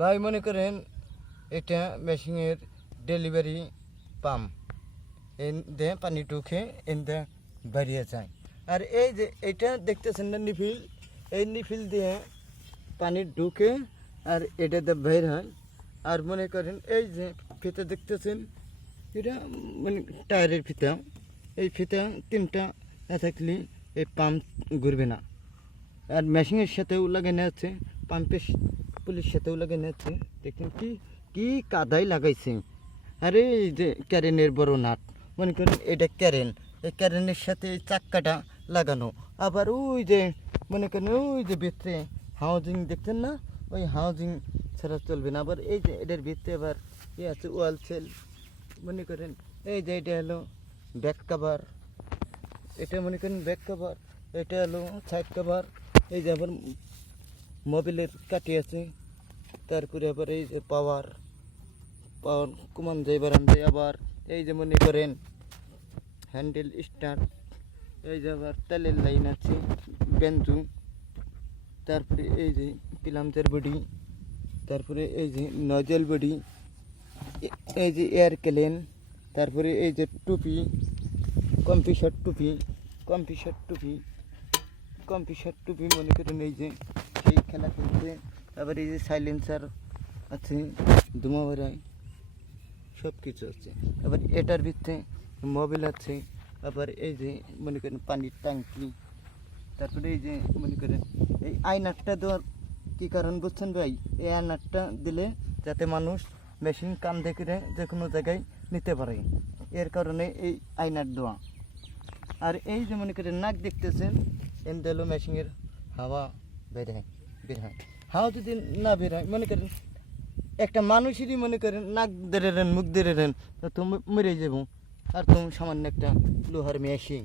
ভাই মনে করেন এটা মেশিনের ডেলিভারি পাম্প এতে পানি ঢুকে এতে বেরিয়ে যায়। আর এই যে এটা দেখতেছেন না নিফিল, এই নিফিল দিয়ে পানি ঢুকে আর এটাতে বের হয়। আর মনে করেন এই যে ফিতা দেখতেছেন, এটা মানে টায়ারের ফিতা, এই ফিতা তিনটা না থাকলে এই পাম্প ঘুরবে না। আর মেশিনের সাথেও লাগানো আছে, পাম্পের পুলিশ সাথেও লাগানো আছে। দেখুন কি কি কাদাই লাগাইছে। আরে এই যে ক্যারেনের বড় নাট, মনে করেন এটা ক্যারেন, এই ক্যারেনের সাথে এই চাক্কাটা লাগানো। আবার ওই যে মনে করেন ওই যে ভিতরে হাউজিং দেখছেন না, ওই হাউজিং ছাড়া চলবে না। আবার এই যে এটার ভিতরে আবার ইয়ে আছে ওয়াল সেল, মনে করেন এই যে এটা হলো ব্যাক কাভার, এটা মনে করেন ব্যাক কাভার, এটা হলো সাইড কাভার। এই যে আবার মোবিলের কাঠি আছে, তারপরে আবার এই যে পাওয়ার পাওয়ার কমান যায় বাড়ান যায়। আবার এই যে মনে করেন হ্যান্ডেল স্টার্ট, এই যে আবার তেলের লাইন আছে, বেঞ্জু, তারপরে এই যে পিলামচের বডি, তারপরে এই যে নজল বডি, এই যে এয়ার ক্যালেন, তারপরে এই যে টুপি, কম্পিউটার টুপি, কম্পিউটার টুপি, কম্পিউটার টুপি মনে করেন এই যে সেই খেলা খেলছে। আবার এই যে সাইলেন্সার আছে, ধুমা বেরোয়, সব কিছু আছে। আবার এটার ভিতরে মোবিল আছে। আবার এই যে মনে করেন পানির ট্যাঙ্কি, তারপরে এই যে মনে করেন এই আয়নারটা দেওয়ার কী কারণ বুঝছেন ভাই? এই আয়নারটা দিলে যাতে মানুষ মেশিন কাম দেখে যে কোনো জায়গায় নিতে পারে, এর কারণে এই আয়নার দেওয়া। আর এই যে মনে করেন নাক দেখতেছেন, এমনি হলো মেশিনের হাওয়া বের হয়। হাওয়া যদি না বের হয়, মনে করেন একটা মানুষেরই মনে করেন নাক ধরে মুখ ধরে তো মরে যাবো। আর তুমি সামান্য একটা লোহার মেশিন,